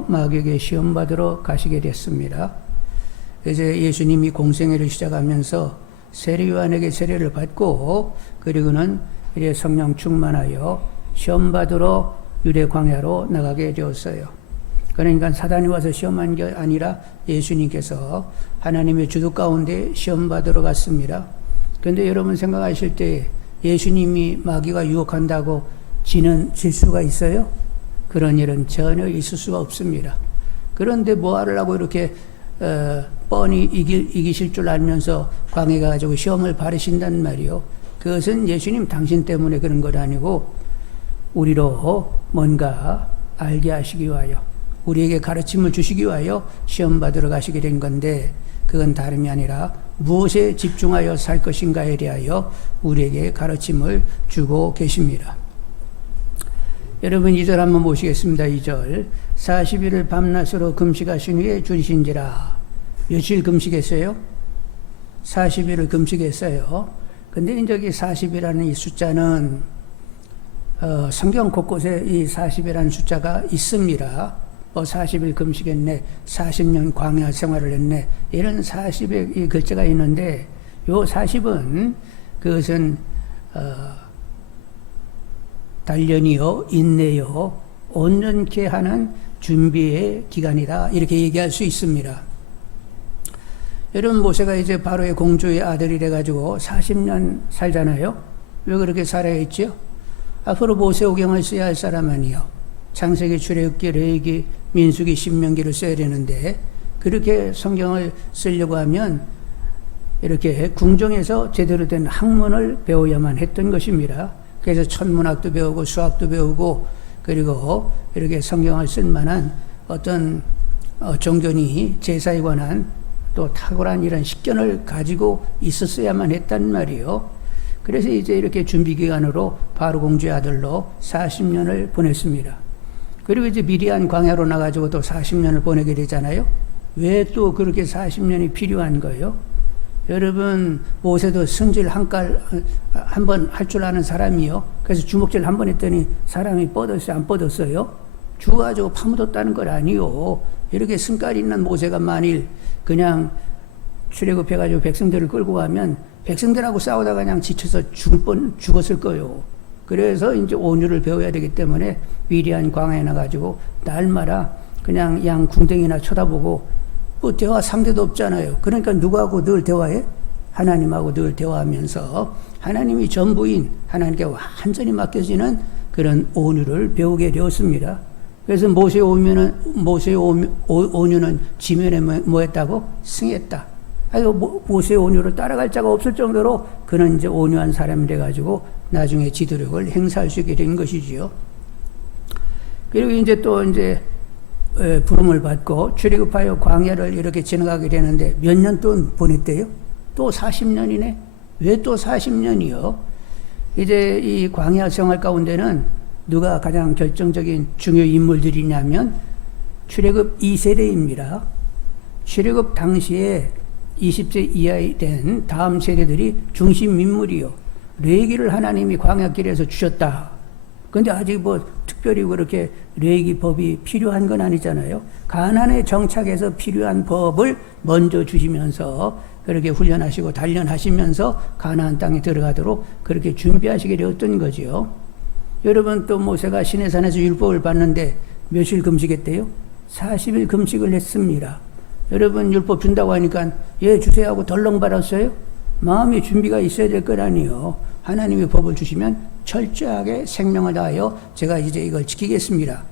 통해서 마귀에게 시험받으러 가시게 됐습니다. 이제 예수님이 공생애를 시작하면서 세례요한에게 세례를 받고 그리고는 이제 성령 충만하여 시험받으러 유대 광야로 나가게 되었어요. 그러니까 사단이 와서 시험한 게 아니라 예수님께서 하나님의 주도 가운데 시험받으러 갔습니다. 그런데 여러분 생각하실 때 예수님이 마귀가 유혹한다고 질 수가 있어요? 그런 일은 전혀 있을 수가 없습니다. 그런데 뭐 하려고 이렇게 뻔히 이기실 줄 알면서 광야에 가지고 시험을 바르신단 말이요. 그것은 예수님 당신 때문에 그런 것 아니고 우리로 뭔가 알게 하시기 위하여 우리에게 가르침을 주시기 위하여 시험 받으러 가시게 된 건데 그건 다름이 아니라 무엇에 집중하여 살 것인가에 대하여 우리에게 가르침을 주고 계십니다. 여러분 2절 한번 보시겠습니다. 2절 40일을 밤낮으로 금식하신 후에 줄이신지라. 며칠 금식했어요? 40일을 금식했어요. 근데 여기 40이라는 이 숫자는 성경 곳곳에 이 40이라는 숫자가 있습니다. 40일 금식했네, 40년 광야 생활을 했네, 이런 40의 이 글자가 있는데 요 40은 그것은 단련이요, 인내요, 온전케 하는 준비의 기간이다 이렇게 얘기할 수 있습니다. 여러분 모세가 이제 바로의 공주의 아들이 돼가지고 40년 살잖아요. 왜 그렇게 살아야 했죠? 앞으로 모세오경을 써야 할 사람 아니요. 창세기, 출애굽기, 레위기, 민수기, 신명기를 써야 되는데 그렇게 성경을 쓰려고 하면 이렇게 궁정에서 제대로 된 학문을 배워야만 했던 것입니다. 그래서 천문학도 배우고 수학도 배우고 그리고 이렇게 성경을 쓸 만한 어떤 종교니 제사에 관한 또 탁월한 이런 식견을 가지고 있었어야만 했단 말이요. 그래서 이제 이렇게 준비기간으로 바로 공주의 아들로 40년을 보냈습니다. 그리고 이제 미디안 광야로 나가지고 또 40년을 보내게 되잖아요. 왜 또 그렇게 40년이 필요한 거예요? 여러분 모세도 승질 한 번 할 줄 아는 사람이요. 그래서 주먹질 한 번 했더니 사람이 뻗었어요? 안 뻗었어요? 죽어가지고 파묻었다는 건 아니요. 이렇게 승깔 있는 모세가 만일 그냥 출애굽해가지고 백성들을 끌고 가면 백성들하고 싸우다가 그냥 지쳐서 죽었을 거예요. 그래서 이제 온유를 배워야 되기 때문에 미디안 광야에 나가지고 날마다 그냥 양 궁뎅이나 쳐다보고 뭐 대화 상대도 없잖아요. 그러니까 누구하고 늘 대화해? 하나님하고 늘 대화하면서 하나님이 전부인 하나님께 완전히 맡겨지는 그런 온유를 배우게 되었습니다. 그래서 모세의 온유는 지면에 뭐 했다고? 승했다. 모세의 온유를 따라갈 자가 없을 정도로 그는 이제 온유한 사람이 돼가지고 나중에 지도력을 행사할 수 있게 된 것이지요. 그리고 이제 또 이제 부름을 받고 출애굽하여 광야를 이렇게 지나가게 되는데 몇 년 동안 보냈대요? 또 40년이네? 왜 또 40년이요? 이제 이 광야 생활 가운데는 누가 가장 결정적인 중요 인물들이냐면 출애굽 2세대입니다. 출애굽 당시에 20세 이하이 된 다음 세대들이 중심 인물이요. 레위기를 하나님이 광야길에서 주셨다. 근데 아직 뭐 특별히 그렇게 레위기 법이 필요한 건 아니잖아요. 가나안에 정착해서 필요한 법을 먼저 주시면서 그렇게 훈련하시고 단련하시면서 가나안 땅에 들어가도록 그렇게 준비하시게 되었던 거지요. 여러분 또 모세가 시내산에서 율법을 받는데 며칠 금식했대요? 40일 금식을 했습니다. 여러분 율법 준다고 하니까 예 주세요 하고 덜렁 받았어요? 마음의 준비가 있어야 될 것 아니에요. 하나님이 법을 주시면 철저하게 생명을 다하여 제가 이제 이걸 지키겠습니다.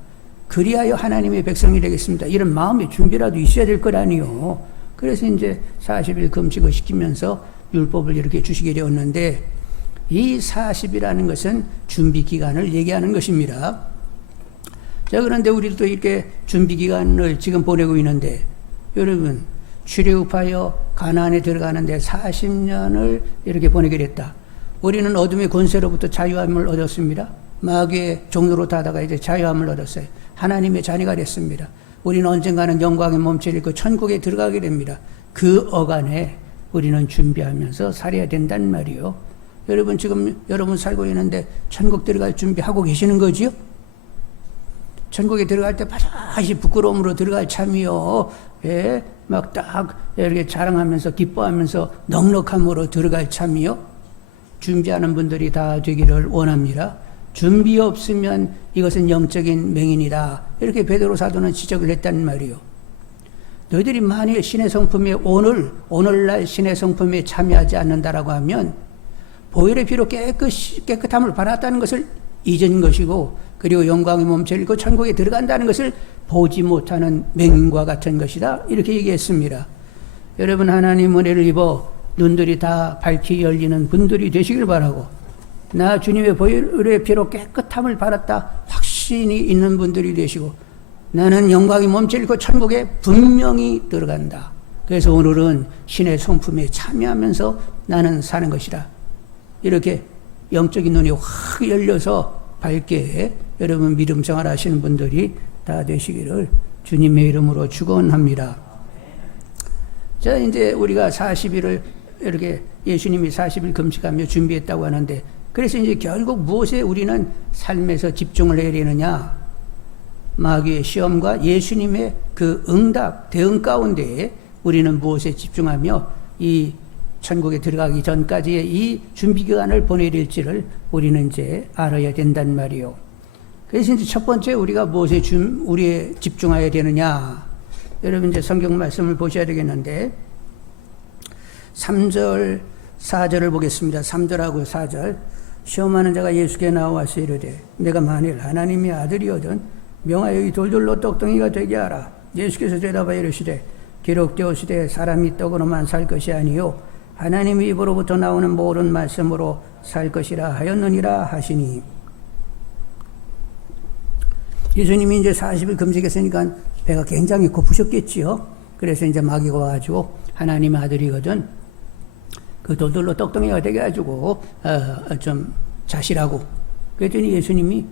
그리하여 하나님의 백성이 되겠습니다. 이런 마음의 준비라도 있어야 될 것 아니에요. 그래서 이제 40일 금식을 시키면서 율법을 이렇게 주시게 되었는데 이 40이라는 것은 준비 기간을 얘기하는 것입니다. 자, 그런데 우리도 이렇게 준비 기간을 지금 보내고 있는데 여러분 출애굽하여 가나안에 들어가는데 40년을 이렇게 보내게 됐다. 우리는 어둠의 권세로부터 자유함을 얻었습니다. 마귀의 종로로 타다가 이제 자유함을 얻었어요. 하나님의 자녀가 됐습니다. 우리는 언젠가는 영광의 몸체를 입고 천국에 들어가게 됩니다. 그 어간에 우리는 준비하면서 살아야 된단 말이요. 여러분 지금 여러분 살고 있는데 천국 들어갈 준비하고 계시는 거지요? 천국에 들어갈 때 바다시 부끄러움으로 들어갈 참이요. 예, 막 딱 이렇게 자랑하면서 기뻐하면서 넉넉함으로 들어갈 참이요. 준비하는 분들이 다 되기를 원합니다. 준비 없으면 이것은 영적인 맹인이다. 이렇게 베드로 사도는 지적을 했단 말이요. 너희들이 만일 신의 성품에 오늘날 신의 성품에 참여하지 않는다라고 하면 보혈의 피로 깨끗함을 받았다는 것을 잊은 것이고, 그리고 영광의 몸체를 입고 천국에 들어간다는 것을 보지 못하는 맹인과 같은 것이다. 이렇게 얘기했습니다. 여러분, 하나님 은혜를 입어 눈들이 다 밝히 열리는 분들이 되시길 바라고, 나 주님의 보혈의 피로 깨끗함을 받았다 확신이 있는 분들이 되시고, 나는 영광의 몸체를 입고 천국에 분명히 들어간다. 그래서 오늘은 신의 성품에 참여하면서 나는 사는 것이다. 이렇게 영적인 눈이 확 열려서 밝게 여러분 믿음 생활 하시는 분들이 다 되시기를 주님의 이름으로 축원합니다. 자, 이제 우리가 40일을 이렇게 예수님이 40일 금식하며 준비했다고 하는데, 그래서 이제 결국 무엇에 우리는 삶에서 집중을 해야 되느냐? 마귀의 시험과 예수님의 그 응답, 대응 가운데 우리는 무엇에 집중하며 이 천국에 들어가기 전까지의 이 준비 기간을 보내야 될지를 우리는 이제 알아야 된단 말이요. 그래서 이제 첫 번째 우리가 무엇에 우리에 집중해야 되느냐? 여러분 이제 성경 말씀을 보셔야 되겠는데, 3절, 4절을 보겠습니다. 3절하고 4절. 시험하는 자가 예수께 나와서 이르되, 내가 만일 하나님의 아들이거든 명하여 이 돌들로 떡덩이가 되게 하라. 예수께서 대답하여 이르시되, 기록되었으되 사람이 떡으로만 살 것이 아니요 하나님의 입으로부터 나오는 모든 말씀으로 살 것이라 하였느니라 하시니. 예수님이 이제 40일 금식했으니까 배가 굉장히 고프셨겠지요. 그래서 이제 마귀가 와가지고 하나님의 아들이거든 그 돌들로 떡덩이가 되게 해가지고 좀 자시라고. 그랬더니 예수님이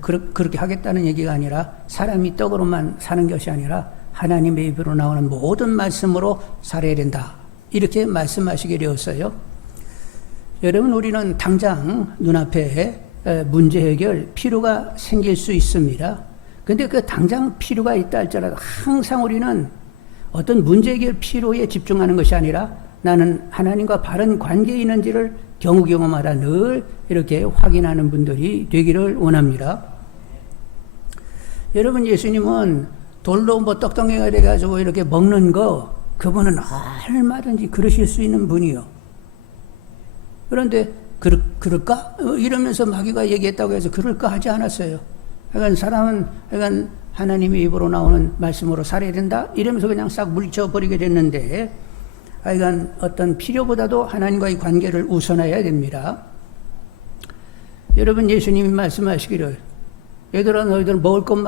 그렇게 하겠다는 얘기가 아니라 사람이 떡으로만 사는 것이 아니라 하나님의 입으로 나오는 모든 말씀으로 살아야 된다. 이렇게 말씀하시게 되었어요. 여러분, 우리는 당장 눈앞에 문제 해결 필요가 생길 수 있습니다. 근데 그 당장 필요가 있다 할지라도 항상 우리는 어떤 문제 해결 필요에 집중하는 것이 아니라 나는 하나님과 바른 관계에 있는지를 경우경험마다 늘 이렇게 확인하는 분들이 되기를 원합니다. 여러분, 예수님은 돌로 뭐 떡덩이가 돼가지고 이렇게 먹는 거, 그분은 얼마든지 그러실 수 있는 분이요. 그런데 그럴까? 이러면서 마귀가 얘기했다고 해서 그럴까 하지 않았어요. 그러니까 사람은 하나님의 입으로 나오는 말씀으로 살아야 된다 이러면서 그냥 싹 물쳐버리게 됐는데, 하여간 어떤 필요보다도 하나님과의 관계를 우선해야 됩니다. 여러분, 예수님이 말씀하시기를, 얘들아 너희들 먹을 것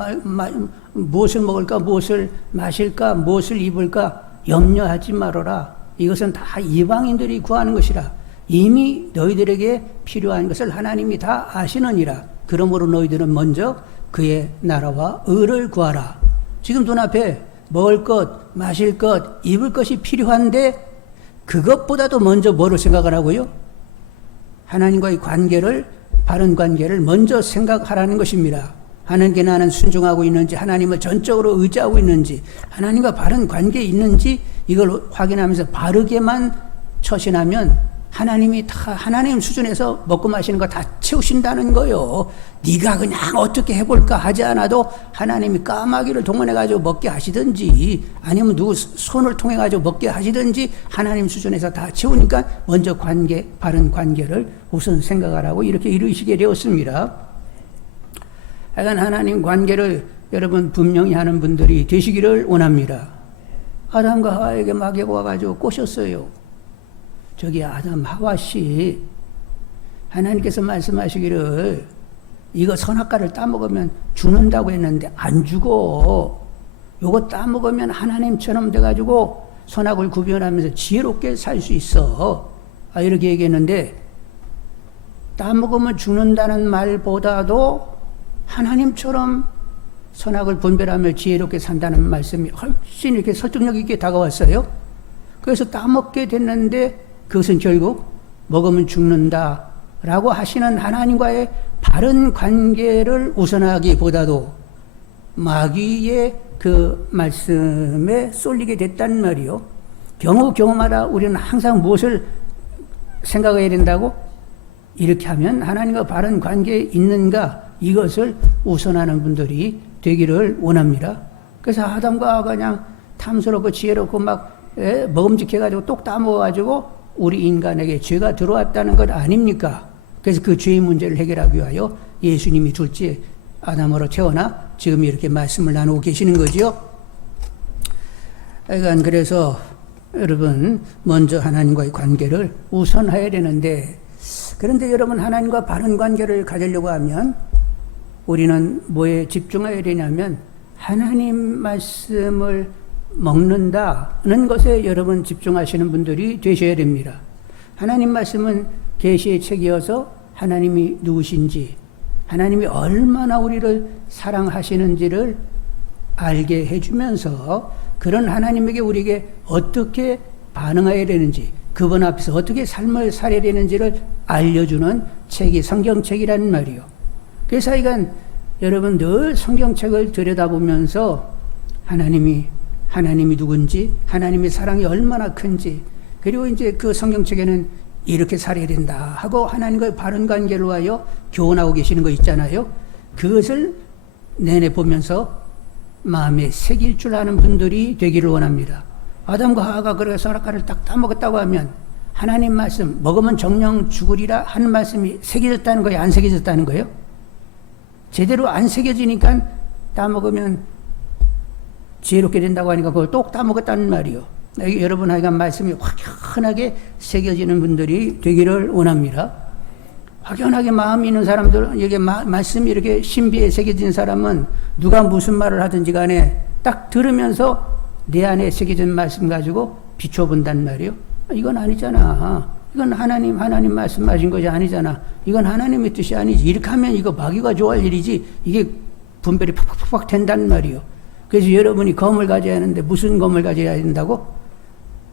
무엇을 먹을까, 무엇을 마실까, 무엇을 입을까 염려하지 말아라. 이것은 다 이방인들이 구하는 것이라. 이미 너희들에게 필요한 것을 하나님이 다 아시느니라. 그러므로 너희들은 먼저 그의 나라와 의를 구하라. 지금 눈앞에 먹을 것, 마실 것, 입을 것이 필요한데 그것보다도 먼저 뭐를 생각을 하고요? 하나님과의 관계를, 바른 관계를 먼저 생각하라는 것입니다. 하나님께 나는 순종하고 있는지, 하나님을 전적으로 의지하고 있는지, 하나님과 바른 관계에 있는지 이걸 확인하면서 바르게만 처신하면 하나님이 다 하나님 수준에서 먹고 마시는 거 다 채우신다는 거요. 네가 그냥 어떻게 해볼까 하지 않아도 하나님이 까마귀를 동원해가지고 먹게 하시든지 아니면 누구 손을 통해가지고 먹게 하시든지 하나님 수준에서 다 채우니까 먼저 관계, 바른 관계를 우선 생각하라고 이렇게 이루시게 되었습니다. 하여간 하나님 관계를 여러분 분명히 하는 분들이 되시기를 원합니다. 아담과 하와에게 마귀가 와가지고 꼬셨어요. 저기 아담 하와씨, 하나님께서 말씀하시기를 이거 선악과를 따먹으면 죽는다고 했는데 안 죽어. 요거 따먹으면 하나님처럼 돼가지고 선악을 구별하면서 지혜롭게 살 수 있어. 이렇게 얘기했는데, 따먹으면 죽는다는 말보다도 하나님처럼 선악을 분별하며 지혜롭게 산다는 말씀이 훨씬 이렇게 설득력 있게 다가왔어요. 그래서 따먹게 됐는데 그것은 결국 먹으면 죽는다라고 하시는 하나님과의 바른 관계를 우선하기보다도 마귀의 그 말씀에 쏠리게 됐단 말이요. 경우마다 우리는 항상 무엇을 생각해야 된다고? 이렇게 하면 하나님과 바른 관계에 있는가? 이것을 우선하는 분들이 되기를 원합니다. 그래서 아담과 하와가 그냥 탐스럽고 지혜롭고 막 먹음직해가지고 똑 따먹어가지고 우리 인간에게 죄가 들어왔다는 것 아닙니까? 그래서 그 죄의 문제를 해결하기 위하여 예수님이 둘째 아담으로 태어나 지금 이렇게 말씀을 나누고 계시는 거죠. 그래서 여러분 먼저 하나님과의 관계를 우선해야 되는데, 그런데 여러분 하나님과 바른 관계를 가지려고 하면 우리는 뭐에 집중해야 되냐면 하나님 말씀을 먹는다는 것에 여러분 집중하시는 분들이 되셔야 됩니다. 하나님 말씀은 계시의 책이어서 하나님이 누구신지, 하나님이 얼마나 우리를 사랑하시는지를 알게 해주면서 그런 하나님에게 우리에게 어떻게 반응해야 되는지, 그분 앞에서 어떻게 삶을 살아야 되는지를 알려주는 책이 성경책이라는 말이요. 그래서 이건 여러분 늘 성경책을 들여다보면서 하나님이 누군지, 하나님의 사랑이 얼마나 큰지, 그리고 이제 그 성경책에는 이렇게 살아야 된다 하고 하나님과의 바른 관계를 위하여 교훈하고 계시는 거 있잖아요. 그것을 내내 보면서 마음에 새길 줄 아는 분들이 되기를 원합니다. 아담과 하와가 그렇게 선악과를 딱 따먹었다고 하면 하나님 말씀 먹으면 정령 죽으리라 하는 말씀이 새겨졌다는 거예요? 안 새겨졌다는 거예요? 제대로 안 새겨지니까 따먹으면 지혜롭게 된다고 하니까 그걸 똑 따먹었다는 말이요. 여러분 하여간 말씀이 확연하게 새겨지는 분들이 되기를 원합니다. 확연하게 마음이 있는 사람들, 이게 말씀이 이렇게 신비에 새겨진 사람은 누가 무슨 말을 하든지 간에 딱 들으면서 내 안에 새겨진 말씀 가지고 비춰본단 말이요. 이건 아니잖아. 이건 하나님 말씀하신 것이 아니잖아. 이건 하나님의 뜻이 아니지. 이렇게 하면 이거 마귀가 좋아할 일이지. 이게 분별이 팍팍팍 된단 말이요. 그래서 여러분이 검을 가져야 하는데 무슨 검을 가져야 된다고?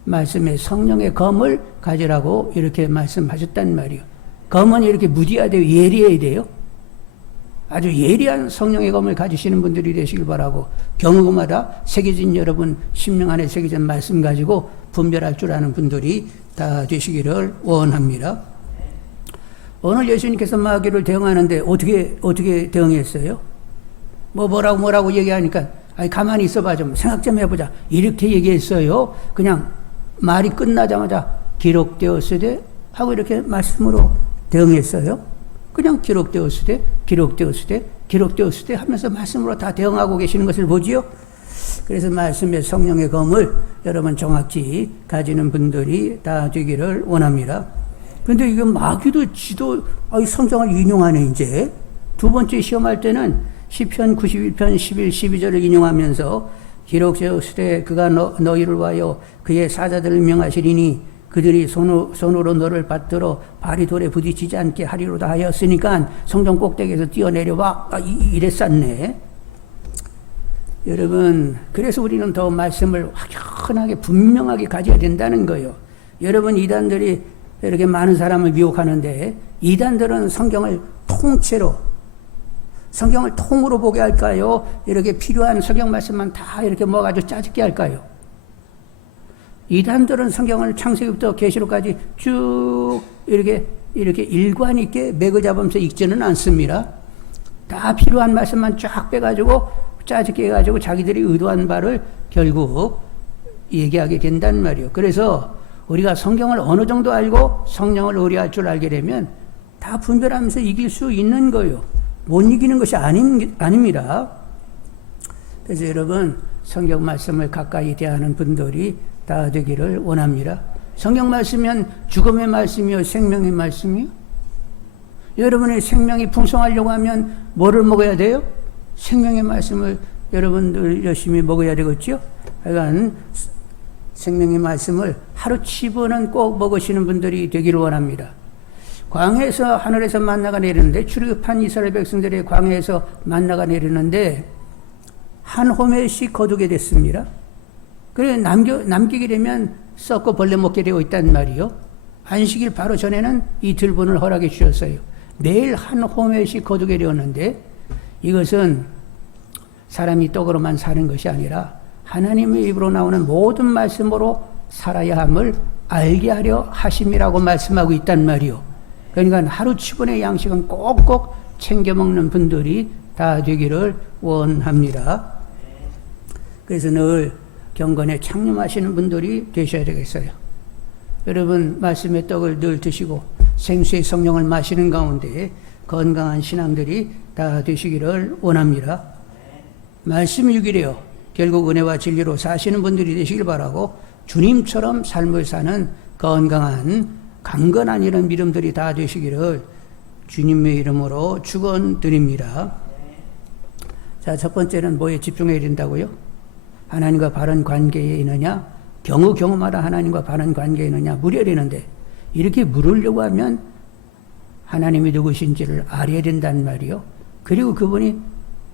말씀의 성령의 검을 가지라고 이렇게 말씀하셨단 말이요. 검은 이렇게 무디해야 돼요? 예리해야 돼요? 아주 예리한 성령의 검을 가지시는 분들이 되시길 바라고, 경우마다 새겨진 여러분 심령 안에 새겨진 말씀 가지고 분별할 줄 아는 분들이 다 되시기를 원합니다. 오늘 예수님께서 마귀를 대응하는데 어떻게 대응했어요? 뭐라고 얘기하니까 가만히 있어봐, 좀 생각 좀 해보자, 이렇게 얘기했어요. 그냥 말이 끝나자마자 기록되었으되 하고 이렇게 말씀으로 대응했어요. 그냥 기록되었으되 하면서 말씀으로 다 대응하고 계시는 것을 보지요. 그래서 말씀의 성령의 검을 여러분 정확히 가지는 분들이 다 되기를 원합니다. 그런데 이거 마귀도 지도 성경을 인용하네. 이제 두 번째 시험할 때는 시편 91편 11, 12절을 인용하면서 기록되었으되 그가 너희를 위하여 그의 사자들을 명하시리니 그들이 손으로 너를 받들어 발이 돌에 부딪히지 않게 하리로다 하였으니까 성전 꼭대기에서 뛰어내려와 이랬었네. 여러분, 그래서 우리는 더 말씀을 확연하게 분명하게 가져야 된다는 거예요. 여러분, 이단들이 이렇게 많은 사람을 미혹하는데 이단들은 성경을 통으로 보게 할까요? 이렇게 필요한 성경 말씀만 다 이렇게 모아가지고 짜집게 할까요? 이단들은 성경을 창세기부터 계시록까지 쭉 이렇게 일관 있게 맥을 잡으면서 읽지는 않습니다. 다 필요한 말씀만 쫙 빼가지고 짜집게 해가지고 자기들이 의도한 바를 결국 얘기하게 된단 말이에요. 그래서 우리가 성경을 어느 정도 알고 성령을 의뢰할 줄 알게 되면 다 분별하면서 이길 수 있는 거예요. 못 이기는 것이 아닙니다. 그래서 여러분, 성경 말씀을 가까이 대하는 분들이 다 되기를 원합니다. 성경 말씀이면 죽음의 말씀이요, 생명의 말씀이요? 여러분의 생명이 풍성하려고 하면 뭐를 먹어야 돼요? 생명의 말씀을 여러분들 열심히 먹어야 되겠죠? 하여간 생명의 말씀을 하루치번은 꼭 먹으시는 분들이 되기를 원합니다. 광야에서 하늘에서 만나가 내리는데, 출애굽한 이스라엘 백성들의 광야에서 만나가 내리는데 한 호멜씩 거두게 됐습니다. 그래 남기게 되면 썩고 벌레 먹게 되어 있단 말이요. 안식일 바로 전에는 이틀분을 허락해 주셨어요. 매일 한 호멜씩 거두게 되었는데, 이것은 사람이 떡으로만 사는 것이 아니라 하나님의 입으로 나오는 모든 말씀으로 살아야 함을 알게 하려 하심이라고 말씀하고 있단 말이요. 그러니까 하루 7분의 양식은 꼭꼭 챙겨 먹는 분들이 다 되기를 원합니다. 그래서 늘 경건에 창념하시는 분들이 되셔야 되겠어요. 여러분 말씀의 떡을 늘 드시고 생수의 성령을 마시는 가운데 건강한 신앙들이 다 되시기를 원합니다. 말씀 6일이요. 결국 은혜와 진리로 사시는 분들이 되시길 바라고 주님처럼 삶을 사는 건강한 강건한 이런 믿음들이 다 되시기를 주님의 이름으로 축원드립니다. 자, 첫 번째는 뭐에 집중해야 된다고요? 하나님과 바른 관계에 있느냐? 경우마다 하나님과 바른 관계에 있느냐? 물어야 되는데 이렇게 물으려고 하면 하나님이 누구신지를 알아야 된다는 말이요. 그리고 그분이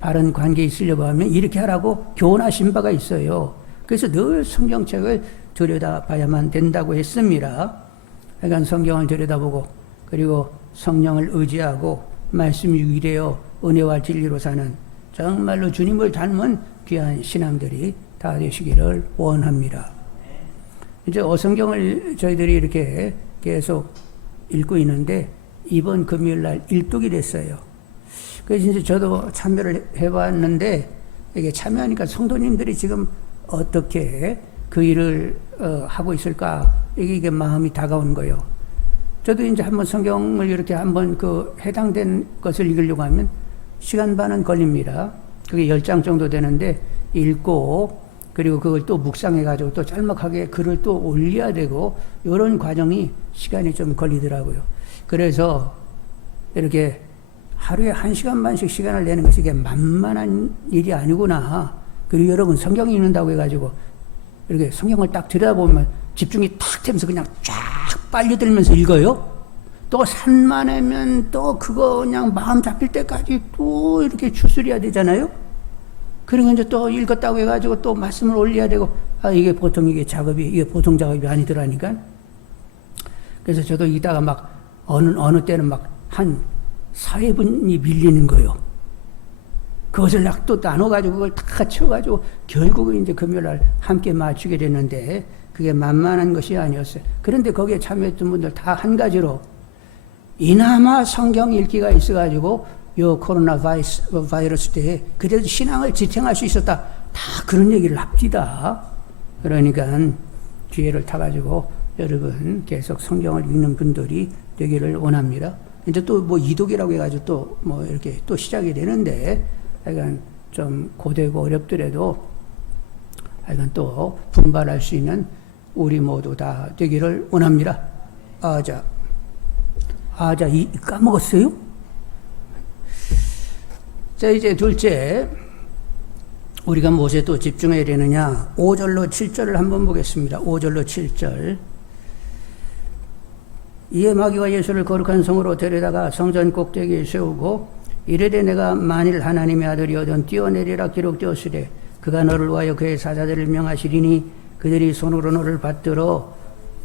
바른 관계에 있으려고 하면 이렇게 하라고 교훈하신 바가 있어요. 그래서 늘 성경책을 들여다봐야만 된다고 했습니다. 그러니까 성경을 들여다보고 그리고 성령을 의지하고 말씀 유일해요. 은혜와 진리로 사는 정말로 주님을 닮은 귀한 신앙들이 다 되시기를 원합니다. 이제 어성경을 저희들이 이렇게 계속 읽고 있는데 이번 금요일 날 일독이 됐어요. 그래서 이제 저도 참여를 해봤는데 이게 참여하니까 성도님들이 지금 어떻게 그 일을 하고 있을까 이게 마음이 다가오는 거예요. 저도 이제 한번 성경을 이렇게 한번 그 해당된 것을 읽으려고 하면 시간 반은 걸립니다. 그게 10장 정도 되는데 읽고 그리고 그걸 또 묵상해가지고 또 짤막하게 글을 또 올려야 되고 이런 과정이 시간이 좀 걸리더라고요. 그래서 이렇게 하루에 1시간 반씩 시간을 내는 것이 이게 만만한 일이 아니구나. 그리고 여러분 성경 읽는다고 해가지고 이렇게 성경을 딱 들여다보면 집중이 탁 되면서 그냥 쫙 빨려들면서 읽어요. 또 산만하면 또 그거 그냥 마음 잡힐 때까지 또 이렇게 추스려야 되잖아요. 그리고 이제 또 읽었다고 해가지고 또 말씀을 올려야 되고 이게 보통 이게 보통 작업이 아니더라니까. 그래서 저도 이따가 막 어느 때는 막 한 4회분이 밀리는 거예요. 그것을 또 나눠가지고 그걸 다 채워가지고 결국은 이제 금요일날 함께 맞추게 됐는데 그게 만만한 것이 아니었어요. 그런데 거기에 참여했던 분들 다 한 가지로 이나마 성경 읽기가 있어가지고 요 코로나 바이러스 때에 그래도 신앙을 지탱할 수 있었다. 다 그런 얘기를 합디다. 그러니까 기회를 타가지고 여러분 계속 성경을 읽는 분들이 되기를 원합니다. 이제 또 뭐 이독이라고 해가지고 또 뭐 이렇게 또 시작이 되는데 하여간 좀 고되고 어렵더라도 하여간 또 분발할 수 있는 우리 모두 다 되기를 원합니다. 까먹었어요? 자, 이제 둘째, 우리가 무엇에 또 집중해야 되느냐? 5절로 7절을 한번 보겠습니다. 5절로 7절. 이에 마귀가 예수를 거룩한 성으로 데려다가 성전 꼭대기에 세우고 이르되 내가 만일 하나님의 아들이어든 뛰어내리라 기록되었으되 그가 너를 위하여 그의 사자들을 명하시리니 그들이 손으로 너를 받들어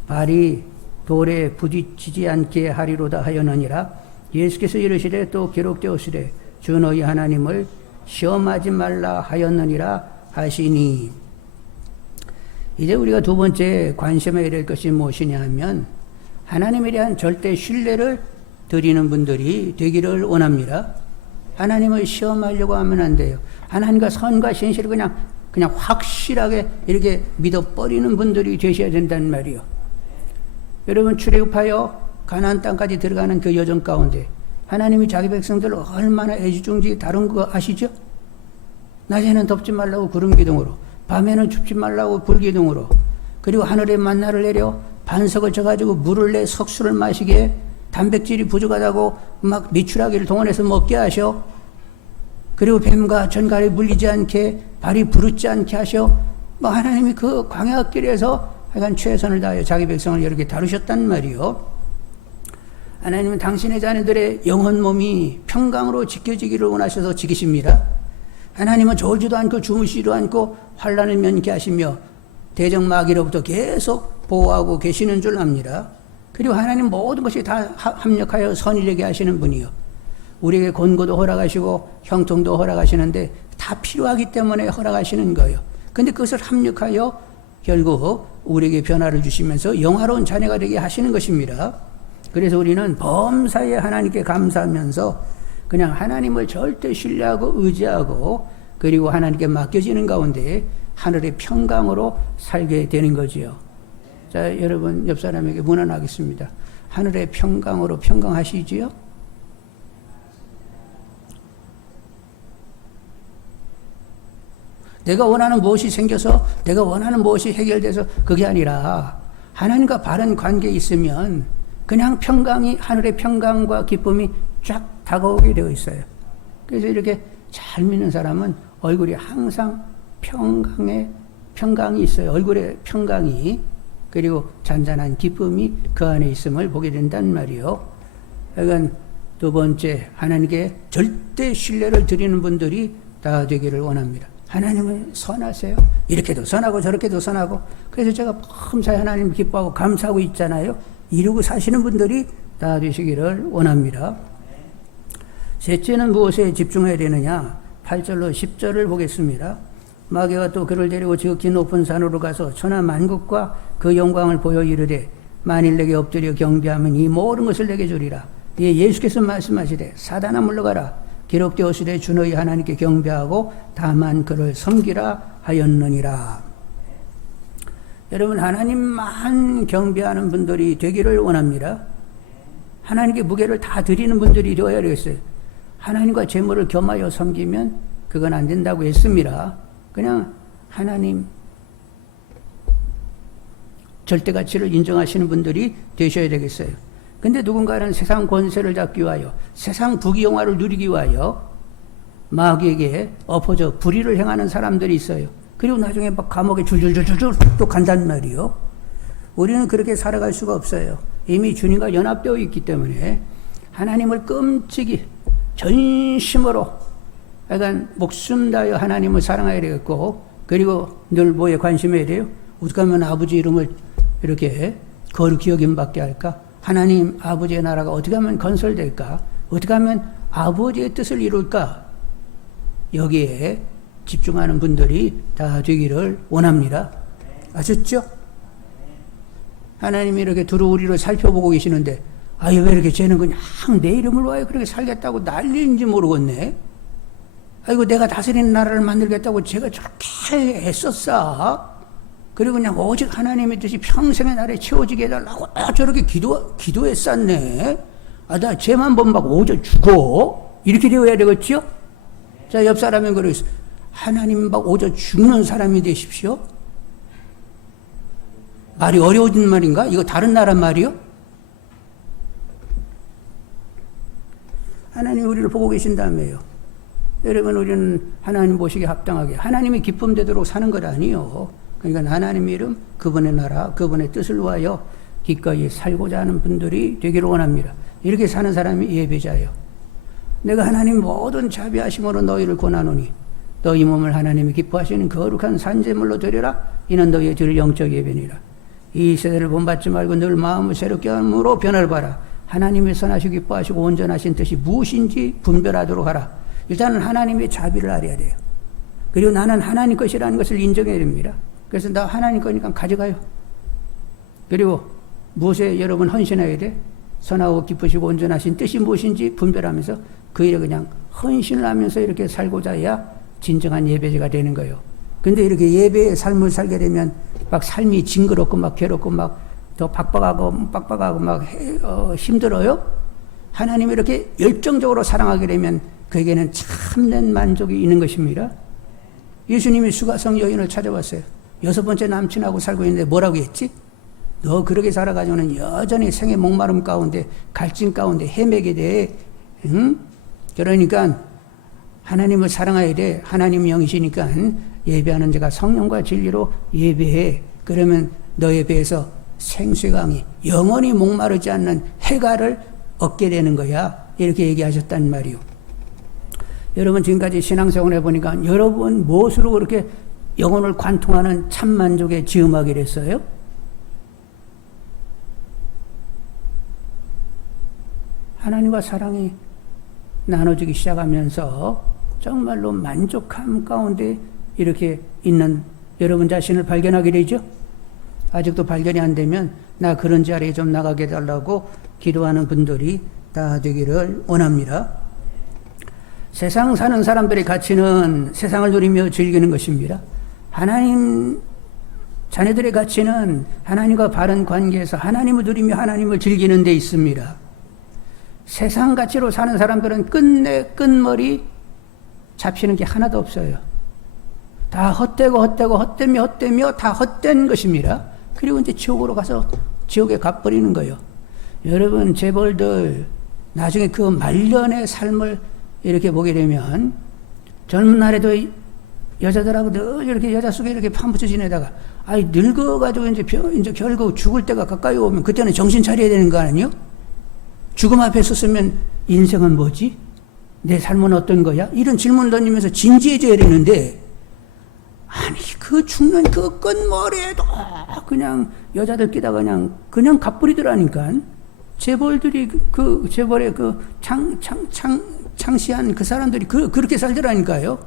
발이 돌에 부딪히지 않게 하리로다 하였느니라. 예수께서 이르시되 또 기록되었으되 주 너희 하나님을 시험하지 말라 하였느니라 하시니. 이제 우리가 두 번째 관심해야 될 것이 무엇이냐 하면 하나님에 대한 절대 신뢰를 드리는 분들이 되기를 원합니다. 하나님을 시험하려고 하면 안 돼요. 하나님과 선과 신실을 그냥 확실하게 이렇게 믿어버리는 분들이 되셔야 된다는 말이요. 여러분 출애굽하여 가나안 땅까지 들어가는 그 여정 가운데 하나님이 자기 백성들을 얼마나 애지중지 다룬 거 아시죠? 낮에는 덥지 말라고 구름 기둥으로, 밤에는 춥지 말라고 불 기둥으로, 그리고 하늘에 만나를 내려 반석을 쳐가지고 물을 내 석수를 마시게, 단백질이 부족하다고 막 미추라기를 동원해서 먹게 하셔. 그리고 뱀과 전갈이 물리지 않게, 발이 부르지 않게 하셔. 하나님이 그 광야길에서 하여간 최선을 다하여 자기 백성을 이렇게 다루셨단 말이요. 하나님은 당신의 자녀들의 영혼 몸이 평강으로 지켜지기를 원하셔서 지키십니다. 하나님은 졸지도 않고 주무시지도 않고 환난을 면케하시며 대적 마귀로부터 계속 보호하고 계시는 줄 압니다. 그리고 하나님 모든 것이 다 합력하여 선이 되게 하시는 분이요. 우리에게 권고도 허락하시고 형통도 허락하시는데 다 필요하기 때문에 허락하시는 거예요. 근데 그것을 합력하여 결국 우리에게 변화를 주시면서 영화로운 자녀가 되게 하시는 것입니다. 그래서 우리는 범사에 하나님께 감사하면서 그냥 하나님을 절대 신뢰하고 의지하고 그리고 하나님께 맡겨지는 가운데 하늘의 평강으로 살게 되는 거지요. 자, 여러분 옆 사람에게 문안하겠습니다. 하늘의 평강으로 평강하시지요? 내가 원하는 무엇이 생겨서 내가 원하는 무엇이 해결돼서 그게 아니라 하나님과 바른 관계에 있으면 그냥 평강이 하늘의 평강과 기쁨이 쫙 다가오게 되어 있어요. 그래서 이렇게 잘 믿는 사람은 얼굴이 항상 평강이 있어요. 얼굴에 평강이 그리고 잔잔한 기쁨이 그 안에 있음을 보게 된단 말이요. 그러니까 두 번째 하나님께 절대 신뢰를 드리는 분들이 다 되기를 원합니다. 하나님은 선하세요. 이렇게도 선하고 저렇게도 선하고 그래서 제가 범사에 하나님 기뻐하고 감사하고 있잖아요. 이루고 사시는 분들이 다 되시기를 원합니다. 셋째는 무엇에 집중해야 되느냐? 8절로 10절을 보겠습니다. 마귀가 또 그를 데리고 지극히 높은 산으로 가서 천하 만국과 그 영광을 보여 이르되 만일 내게 엎드려 경배하면 이 모든 것을 내게 주리라. 이에 예수께서 말씀하시되 사단아 물러가라. 기록되었으되 주 너희 하나님께 경배하고 다만 그를 섬기라 하였느니라. 여러분 하나님만 경배하는 분들이 되기를 원합니다. 하나님께 무게를 다 드리는 분들이 되어야 되겠어요. 하나님과 재물을 겸하여 섬기면 그건 안 된다고 했습니다. 그냥 하나님 절대가치를 인정하시는 분들이 되셔야 되겠어요. 근데 누군가는 세상 권세를 잡기 위하여 세상 부귀영화를 누리기 위하여 마귀에게 엎어져 불의를 행하는 사람들이 있어요. 그리고 나중에 막 감옥에 줄줄줄줄 또 간단 말이요. 우리는 그렇게 살아갈 수가 없어요. 이미 주님과 연합되어 있기 때문에 하나님을 끔찍이 전심으로 약간 목숨 다하여 하나님을 사랑해야 되겠고 그리고 늘 뭐에 관심해야 돼요? 어떻게 하면 아버지 이름을 이렇게 거룩히 여김받게 할까? 하나님 아버지의 나라가 어떻게 하면 건설될까? 어떻게 하면 아버지의 뜻을 이룰까? 여기에 집중하는 분들이 다 되기를 원합니다. 아셨죠? 하나님이 이렇게 두루 우리를 살펴보고 계시는데 왜 이렇게 쟤는 그냥 내 이름을 왜 그렇게 살겠다고 난리인지 모르겠네. 아이고 내가 다스리는 나라를 만들겠다고 제가 저렇게 애썼어. 그리고 그냥 오직 하나님의 뜻이 평생의 날에 채워지게 해달라고 저렇게 기도했었네. 나 쟤만 본막 오져 죽어. 이렇게 되어야 되겠죠? 자, 옆 사람은 그러겠어. 하나님 막 오져 죽는 사람이 되십시오. 말이 어려워진 말인가? 이거 다른 나라 말이요? 하나님 우리를 보고 계신다며요. 여러분 우리는 하나님 보시기에 합당하게 하나님의 기쁨 되도록 사는 것 아니요. 그러니까 하나님의 이름, 그분의 나라, 그분의 뜻을 위하여 기꺼이 살고자 하는 분들이 되기를 원합니다. 이렇게 사는 사람이 예배자예요. 내가 하나님 모든 자비하심으로 너희를 권하노니 너희 몸을 하나님이 기뻐하시는 거룩한 산제물로 드려라. 이는 너희의 들 영적 예배니라. 이 세대를 본받지 말고 늘 마음을 새롭게 함으로 변화를 봐라. 하나님의 선하시고 기뻐하시고 온전하신 뜻이 무엇인지 분별하도록 하라. 일단은 하나님의 자비를 알아야 돼요. 그리고 나는 하나님 것이라는 것을 인정해야 됩니다. 그래서 나 하나님 거니까 가져가요. 그리고 무엇에 여러분 헌신해야 돼? 선하고 기쁘시고 온전하신 뜻이 무엇인지 분별하면서 그 일에 그냥 헌신을 하면서 이렇게 살고자 해야 진정한 예배자가 되는 거예요. 근데 이렇게 예배의 삶을 살게 되면 막 삶이 징그럽고 막 괴롭고 막 더 빡빡하고 막 힘들어요. 하나님을 이렇게 열정적으로 사랑하게 되면 그에게는 참된 만족이 있는 것입니다. 예수님이 수가성 여인을 찾아왔어요. 6번째 남친하고 살고 있는데 뭐라고 했지? 너 그렇게 살아가지고는 여전히 생의 목마름 가운데 갈증 가운데 헤매게 돼. 응? 그러니까 하나님을 사랑해야 돼. 하나님 영이시니까 예배하는 자가 성령과 진리로 예배해. 그러면 너에 비해서 생수강이 영원히 목마르지 않는 해가를 얻게 되는 거야. 이렇게 얘기하셨단 말이요. 여러분 지금까지 신앙생활 해보니까 여러분 무엇으로 그렇게 영혼을 관통하는 참만족의 지음하게 됐어요? 하나님과 사랑이 나눠지기 시작하면서 정말로 만족함 가운데 이렇게 있는 여러분 자신을 발견하게 되죠. 아직도 발견이 안 되면 나 그런 자리에 좀 나가게 해달라고 기도하는 분들이 다 되기를 원합니다. 세상 사는 사람들의 가치는 세상을 누리며 즐기는 것입니다. 하나님 자녀들의 가치는 하나님과 바른 관계에서 하나님을 누리며 하나님을 즐기는 데 있습니다. 세상 가치로 사는 사람들은 끝머리 잡히는 게 하나도 없어요. 다 헛되며 다 헛된 것입니다. 그리고 이제 지옥으로 가서 지옥에 가버리는 거예요. 여러분 재벌들 나중에 그 말년의 삶을 이렇게 보게 되면 젊은 날에도 여자들하고 늘 이렇게 여자 속에 이렇게 파묻혀 지내다가 늙어가지고 이제 결국 죽을 때가 가까이 오면 그때는 정신 차려야 되는 거 아니에요? 죽음 앞에 섰으면 인생은 뭐지? 내 삶은 어떤 거야? 이런 질문 던지면서 진지해져야 되는데 아니 그 죽는 그 끝머리에도 그냥 여자들 끼다가 그냥 갚부리더라니까. 재벌들이 그 재벌의 그 창시한 그 사람들이 그렇게 살더라니까요.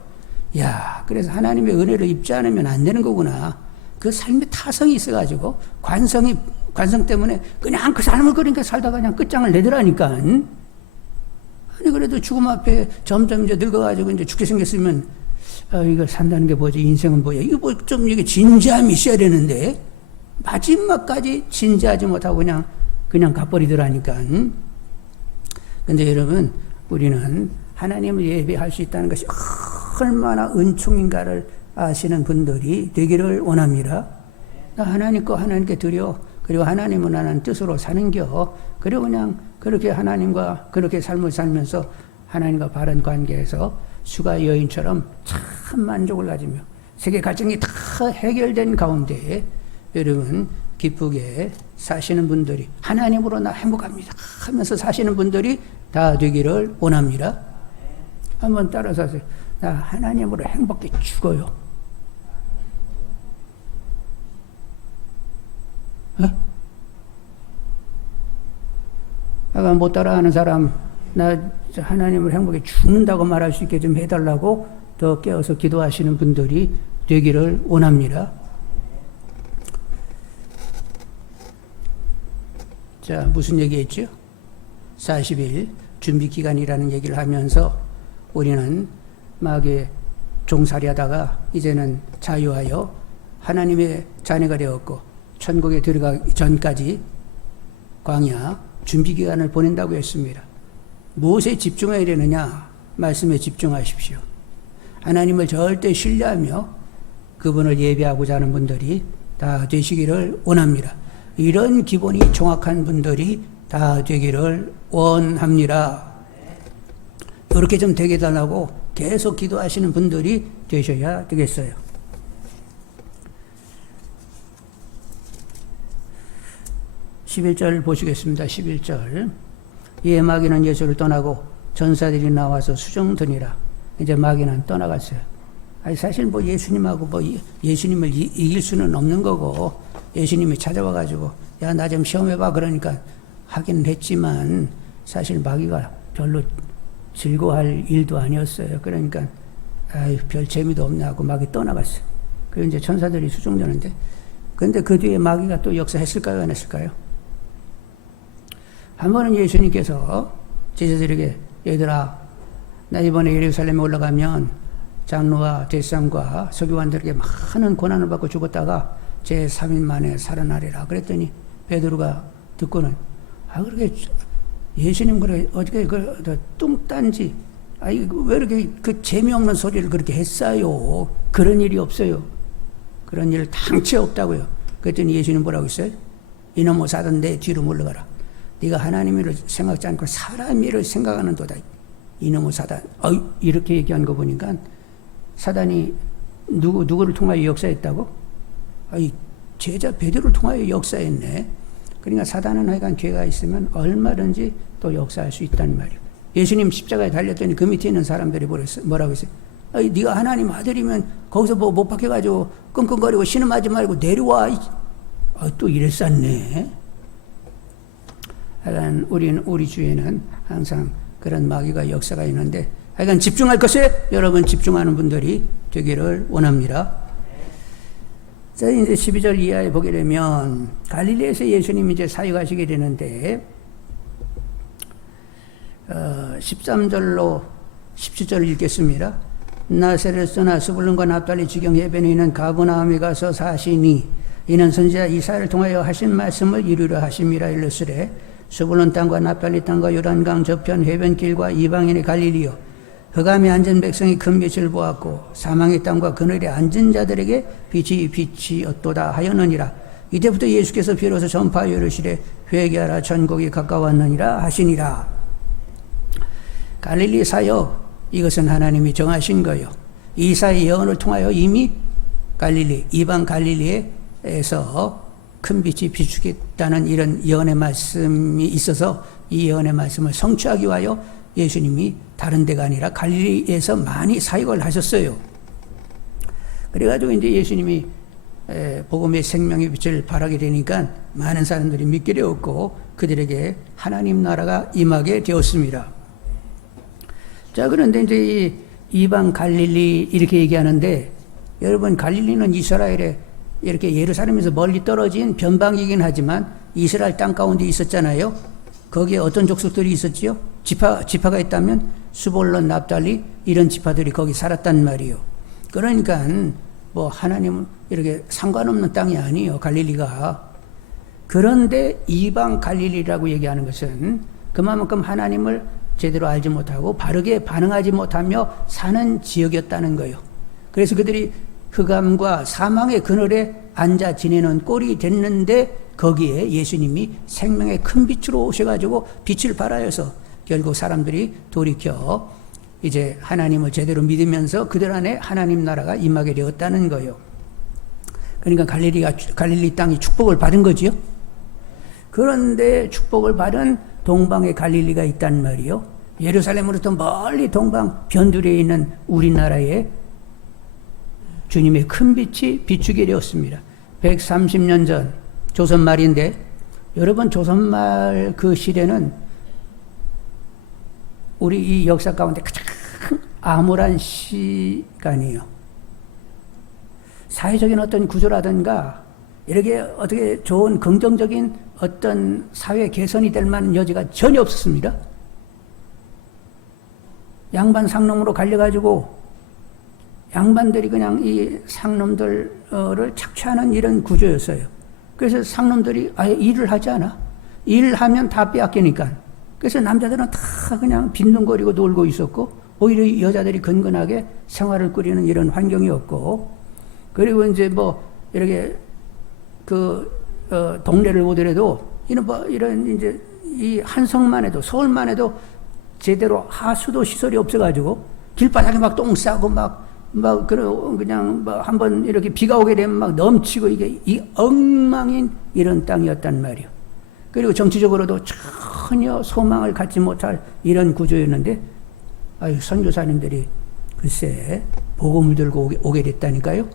야, 그래서 하나님의 은혜를 입지 않으면 안 되는 거구나. 그 삶에 타성이 있어가지고 관성 때문에 그냥 그 삶을 그러니까 살다가 그냥 끝장을 내더라니까. 아니 그래도 죽음 앞에 점점 이제 늙어가지고 이제 죽게 생겼으면 이걸 산다는 게 뭐지? 인생은 뭐야? 이거 뭐 좀 이게 진지함이 있어야 되는데 마지막까지 진지하지 못하고 그냥 가버리더라니까. 근데 여러분 우리는 하나님을 예배할 수 있다는 것이 얼마나 은총인가를 아시는 분들이 되기를 원합니다. 나 하나님 거 하나님께 드려. 그리고 하나님은 하나님 뜻으로 사는겨. 그리고 그냥 그렇게 하나님과 그렇게 삶을 살면서 하나님과 바른 관계에서 수가 여인처럼 참 만족을 가지며 세계 갈증이 다 해결된 가운데 여러분 기쁘게 사시는 분들이 하나님으로 나 행복합니다 하면서 사시는 분들이 다 되기를 원합니다. 한번 따라서 하세요. 나 하나님으로 행복해 죽어요. 내가 못 따라하는 사람 나 하나님을 행복해 죽는다고 말할 수 있게 좀 해달라고 더 깨어서 기도하시는 분들이 되기를 원합니다. 자, 무슨 얘기했죠? 40일 준비기간이라는 얘기를 하면서 우리는 마귀의 종살이 하다가 이제는 자유하여 하나님의 자녀가 되었고 천국에 들어가기 전까지 광야 준비기간을 보낸다고 했습니다. 무엇에 집중해야 되느냐? 말씀에 집중하십시오. 하나님을 절대 신뢰하며 그분을 예배하고자 하는 분들이 다 되시기를 원합니다. 이런 기본이 정확한 분들이 다 되기를 원합니다. 이렇게 좀 되게 달라고 계속 기도하시는 분들이 되셔야 되겠어요. 11절 보시겠습니다. 11절. 이에 마귀는 예수를 떠나고 전사들이 나와서 수종드니라. 이제 마귀는 떠나갔어요. 아니 사실 뭐 예수님하고 뭐 예수님을 이길 수는 없는 거고 예수님이 찾아와가지고 야 나 좀 시험해봐 그러니까 하긴 했지만 사실 마귀가 별로 즐거워할 일도 아니었어요. 그러니까 별 재미도 없네 하고 마귀 떠나갔어요. 그리고 이제 천사들이 수종되는데 근데 그 뒤에 마귀가 또 역사했을까요? 안 했을까요? 한 번은 예수님께서 제자들에게 얘들아 나 이번에 예루살렘에 올라가면 장로와 대상과 서기관들에게 많은 고난을 받고 죽었다가 제 3일 만에 살아나리라 그랬더니 베드로가 듣고는 그렇게 예수님 그래 어떻게 그 뚱딴지 왜 이렇게 그 재미없는 소리를 그렇게 했어요? 그런 일이 없어요. 그런 일 당최 없다고요. 그랬더니 예수님 뭐라고 했어요? 이놈의 사단 내 뒤로 물러가라. 네가 하나님 일을 생각지 않고 사람 일을 생각하는 도다. 이놈의 사단. 이렇게 얘기한 거 보니까 사단이 누구를 통하여 역사했다고? 제자 베드로를 통하여 역사했네. 그러니까 사단은 하여간 죄가 있으면 얼마든지 또 역사할 수 있다는 말이에요. 예수님 십자가에 달렸더니 그 밑에 있는 사람들이 뭐라고 했어요? 네가 하나님 아들이면 거기서 뭐 못 박혀가지고 끙끙거리고 신음하지 말고 내려와. 또 이랬었네. 하여간 우리 주위에는 항상 그런 마귀가 역사가 있는데 하여간 집중할 것에 여러분 집중하는 분들이 되기를 원합니다. 자, 이제 12절 이하에 보게 되면 갈릴리에서 예수님이 이제 사역하시게 되는데 13절로 17절 읽겠습니다. 나세렛서나 스불론과 납달리 지경 해변에 있는 가버나움에 가서 사시니 이는 선지자 이사야를 통하여 하신 말씀을 이루려 하심이라 일렀으되 스불론 땅과 납달리 땅과 요단강 저편 해변길과 이방인의 갈릴리요 흑암에 앉은 백성이 큰 빛을 보았고 사망의 땅과 그늘에 앉은 자들에게 빛이 었도다 하였느니라. 이때부터 예수께서 비로소 전파하여 이르시되 회개하라 천국이 가까웠느니라 하시니라. 갈릴리 사역, 이것은 하나님이 정하신 거요. 이사의 예언을 통하여 이미 갈릴리, 이방 갈릴리에서 큰 빛이 비추겠다는 이런 예언의 말씀이 있어서 이 예언의 말씀을 성취하기 위하여 예수님이 다른 데가 아니라 갈릴리에서 많이 사역을 하셨어요. 그래가지고 이제 예수님이 복음의 생명의 빛을 발하게 되니까 많은 사람들이 믿게 되었고 그들에게 하나님 나라가 임하게 되었습니다. 자, 그런데 이제 이 이방 갈릴리 이렇게 얘기하는데 여러분 갈릴리는 이스라엘에 이렇게 예루살렘에서 멀리 떨어진 변방이긴 하지만 이스라엘 땅 가운데 있었잖아요. 거기에 어떤 족속들이 있었지요? 지파가 있다면 스볼론, 납달리 이런 지파들이 거기 살았단 말이에요. 그러니까 뭐 하나님은 이렇게 상관없는 땅이 아니에요. 갈릴리가. 그런데 이방 갈릴리라고 얘기하는 것은 그만큼 하나님을 제대로 알지 못하고 바르게 반응하지 못하며 사는 지역이었다는 거예요. 그래서 그들이 흑암과 사망의 그늘에 앉아 지내는 꼴이 됐는데 거기에 예수님이 생명의 큰 빛으로 오셔가지고 빛을 발하여서 결국 사람들이 돌이켜 이제 하나님을 제대로 믿으면서 그들 안에 하나님 나라가 임하게 되었다는 거예요. 그러니까 갈릴리 땅이 축복을 받은 거지요. 그런데 축복을 받은 동방의 갈릴리가 있단 말이요. 예루살렘으로부터 멀리 동방 변두리에 있는 우리나라에 주님의 큰 빛이 비추게 되었습니다. 130년 전 조선 말인데 여러분 조선 말 그 시대는 우리 이 역사 가운데 가장 암울한 시간이에요. 사회적인 어떤 구조라든가 이렇게 어떻게 좋은 긍정적인 어떤 사회 개선이 될 만한 여지가 전혀 없었습니다. 양반 상놈으로 갈려가지고 양반들이 그냥 이 상놈들을 착취하는 이런 구조였어요. 그래서 상놈들이 아예 일을 하지 않아. 일하면 다 빼앗기니까. 그래서 남자들은 다 그냥 빈둥거리고 놀고 있었고 오히려 여자들이 근근하게 생활을 꾸리는 이런 환경이었고 그리고 이제 뭐 이렇게 동네를 보더라도 이런 이제 이 한성만 해도 서울만 해도 제대로 하수도 시설이 없어가지고 길바닥에 막 똥 싸고 그냥 한번 이렇게 비가 오게 되면 막 넘치고 이게 이 엉망인 이런 땅이었단 말이에요. 그리고 정치적으로도 전혀 소망을 갖지 못할 이런 구조였는데 선교사님들이 글쎄 복음을 들고 오게 됐다니까요.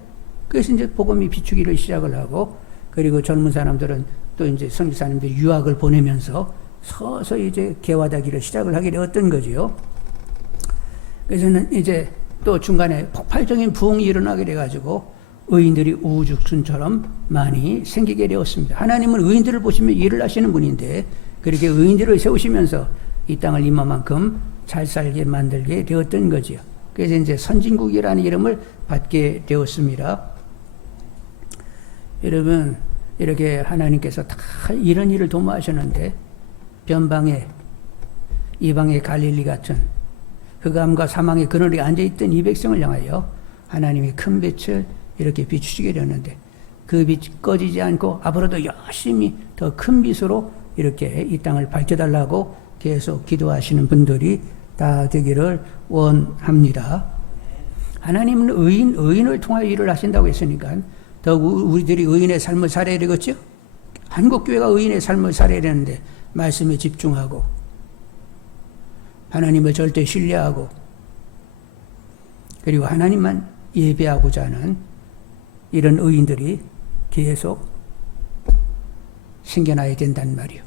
그래서 이제 복음이 비추기를 시작을 하고 그리고 젊은 사람들은 또 이제 선교사님들 유학을 보내면서 서서히 이제 개화되기를 시작을 하게 되었던 거지요. 그래서는 이제 또 중간에 폭발적인 부흥이 일어나게 돼가지고 의인들이 우후죽순처럼 많이 생기게 되었습니다. 하나님은 의인들을 보시면 일을 하시는 분인데 그렇게 의인들을 세우시면서 이 땅을 이만큼 잘 살게 만들게 되었던 거지요. 그래서 이제 선진국이라는 이름을 받게 되었습니다. 여러분, 이렇게 하나님께서 다 이런 일을 도모하셨는데 변방에 이방의 갈릴리 같은 흑암과 사망의 그늘에 앉아있던 이 백성을 향하여 하나님이 큰 빛을 이렇게 비추시게 되었는데 그 빛 꺼지지 않고 앞으로도 열심히 더 큰 빛으로 이렇게 이 땅을 밝혀달라고 계속 기도하시는 분들이 다 되기를 원합니다. 하나님은 의인을 통하여 일을 하신다고 했으니까 더욱 우리들이 의인의 삶을 살아야 되겠죠? 한국교회가 의인의 삶을 살아야 되는데 말씀에 집중하고 하나님을 절대 신뢰하고 그리고 하나님만 예배하고자 하는 이런 의인들이 계속 생겨나야 된단 말이에요.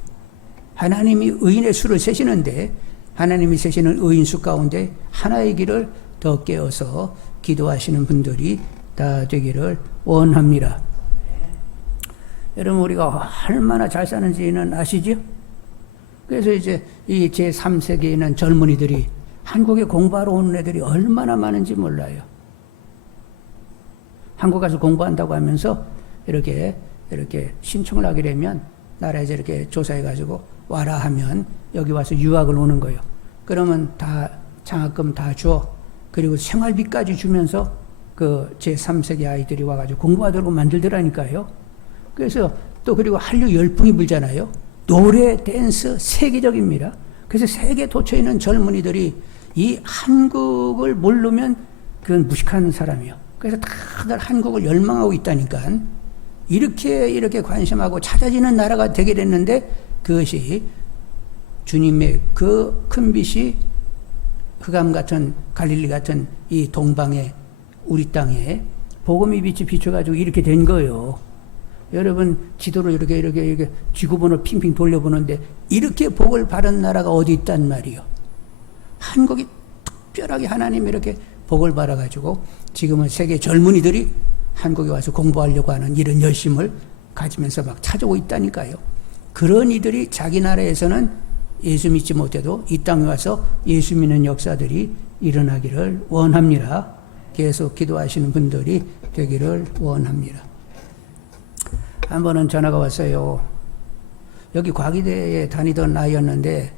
하나님이 의인의 수를 세시는데 하나님이 세시는 의인수 가운데 하나의 길을 더 깨어서 기도하시는 분들이 다 되기를 원합니다. 여러분, 우리가 얼마나 잘 사는지는 아시죠? 그래서 이제 이 제3세기에 있는 젊은이들이 한국에 공부하러 오는 애들이 얼마나 많은지 몰라요. 한국 가서 공부한다고 하면서 이렇게 신청을 하게 되면 나라에서 이렇게 조사해가지고 와라 하면 여기 와서 유학을 오는 거예요. 그러면 다 장학금 다 줘. 그리고 생활비까지 주면서 그 제3세기 아이들이 와가지고 공부하도록 만들더라니까요. 그래서 또 그리고 한류 열풍이 불잖아요. 노래, 댄스 세계적입니다. 그래서 세계 도처에 있는 젊은이들이 이 한국을 모르면 그건 무식한 사람이에요. 그래서 다들 한국을 열망하고 있다니까. 이렇게 관심하고 찾아지는 나라가 되게 됐는데 그것이 주님의 그 큰 빛이 흑암 같은 갈릴리 같은 이 동방의 우리 땅에 복음의 빛이 비춰가지고 이렇게 된 거예요. 여러분 지도를 이렇게 지구본을 핑핑 돌려보는데 이렇게 복을 받은 나라가 어디 있단 말이요. 한국이 특별하게 하나님이 이렇게 복을 받아가지고 지금은 세계 젊은이들이 한국에 와서 공부하려고 하는 이런 열심을 가지면서 막 찾아오고 있다니까요. 그런 이들이 자기 나라에서는 예수 믿지 못해도 이 땅에 와서 예수 믿는 역사들이 일어나기를 원합니다. 계속 기도하시는 분들이 되기를 원합니다. 한 번은 전화가 왔어요. 여기 과기대에 다니던 아이였는데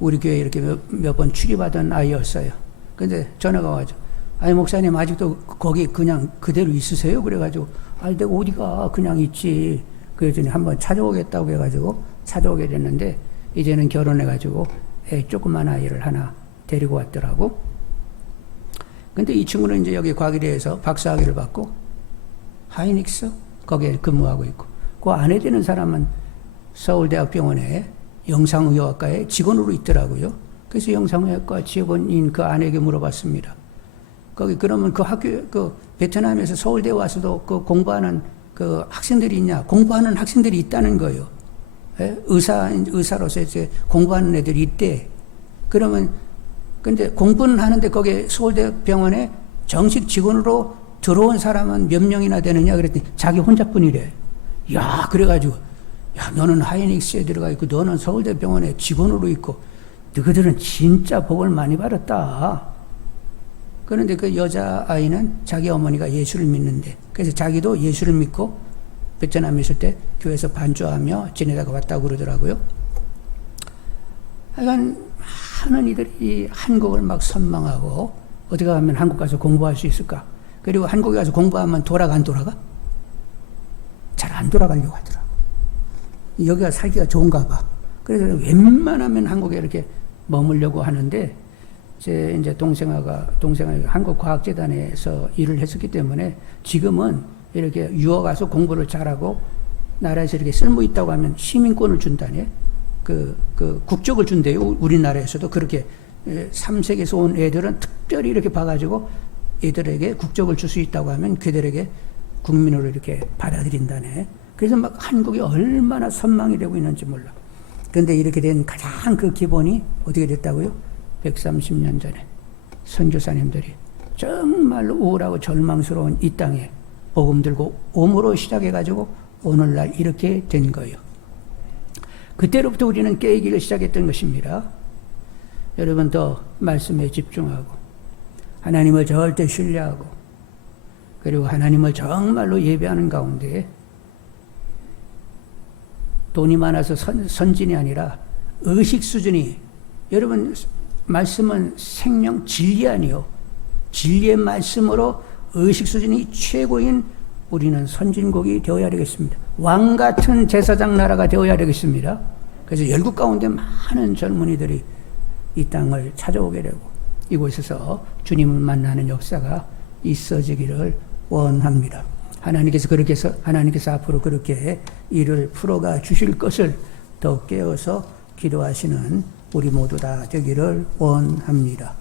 우리 교회에 이렇게 몇 번 출입하던 아이였어요. 근데 전화가 와죠. 아니 목사님 아직도 거기 그냥 그대로 있으세요? 그래가지고 아니 내가 어디가 그냥 있지. 그랬더니 한번 찾아오겠다고 해가지고 찾아오게 됐는데 이제는 결혼해가지고 조그만 아이를 하나 데리고 왔더라고. 근데 이 친구는 이제 여기 과기대에서 박사학위를 받고 하이닉스 거기에 근무하고 있고 그 아내 되는 사람은 서울대학병원에 영상의학과에 직원으로 있더라고요. 그래서 영상의학과 직원인 그 아내에게 물어봤습니다. 거기 그러면 그 학교 그 베트남에서 서울대 와서도 그 공부하는 그 학생들이 있냐? 공부하는 학생들이 있다는 거예요. 예? 의사로서 이제 공부하는 애들이 있대. 그러면 근데 공부는 하는데 거기 서울대 병원에 정식 직원으로 들어온 사람은 몇 명이나 되느냐 그랬더니 자기 혼자뿐이래. 야, 그래가지고 야, 너는 하이닉스에 들어가 있고 너는 서울대 병원에 직원으로 있고 너희들은 진짜 복을 많이 받았다. 그런데 그 여자아이는 자기 어머니가 예수를 믿는데 그래서 자기도 예수를 믿고 베트남에 있을 때 교회에서 반주하며 지내다가 왔다고 그러더라고요. 하여간 많은 이들이 한국을 막 선망하고 어디 가면 한국 가서 공부할 수 있을까? 그리고 한국에 가서 공부하면 돌아가 안 돌아가? 잘 안 돌아가려고 하더라고. 여기가 살기가 좋은가 봐. 그래서 웬만하면 한국에 이렇게 머물려고 하는데 이제 동생아가 한국과학재단에서 일을 했었기 때문에 지금은 이렇게 유학 가서 공부를 잘하고 나라에서 이렇게 쓸모 있다고 하면 시민권을 준다네. 그 국적을 준대요. 우리나라에서도 그렇게 3세계에서 온 애들은 특별히 이렇게 봐가지고 애들에게 국적을 줄 수 있다고 하면 그들에게 국민으로 이렇게 받아들인다네. 그래서 막 한국이 얼마나 선망이 되고 있는지 몰라. 그런데 이렇게 된 가장 그 기본이 어떻게 됐다고요? 130년 전에 선교사님들이 정말로 우울하고 절망스러운 이 땅에 복음 들고 옴으로 시작해가지고 오늘날 이렇게 된 거예요. 그때로부터 우리는 깨기를 시작했던 것입니다. 여러분 더 말씀에 집중하고 하나님을 절대 신뢰하고 그리고 하나님을 정말로 예배하는 가운데 돈이 많아서 선진이 아니라 의식 수준이 여러분 말씀은 생명 진리 아니요. 진리의 말씀으로 의식 수준이 최고인 우리는 선진국이 되어야 되겠습니다. 왕 같은 제사장 나라가 되어야 되겠습니다. 그래서 열국 가운데 많은 젊은이들이 이 땅을 찾아오게 되고 이곳에서 주님을 만나는 역사가 있어지기를 원합니다. 하나님께서 앞으로 그렇게 일을 풀어가 주실 것을 더 깨어서 기도하시는 우리 모두 다 되기를 원합니다.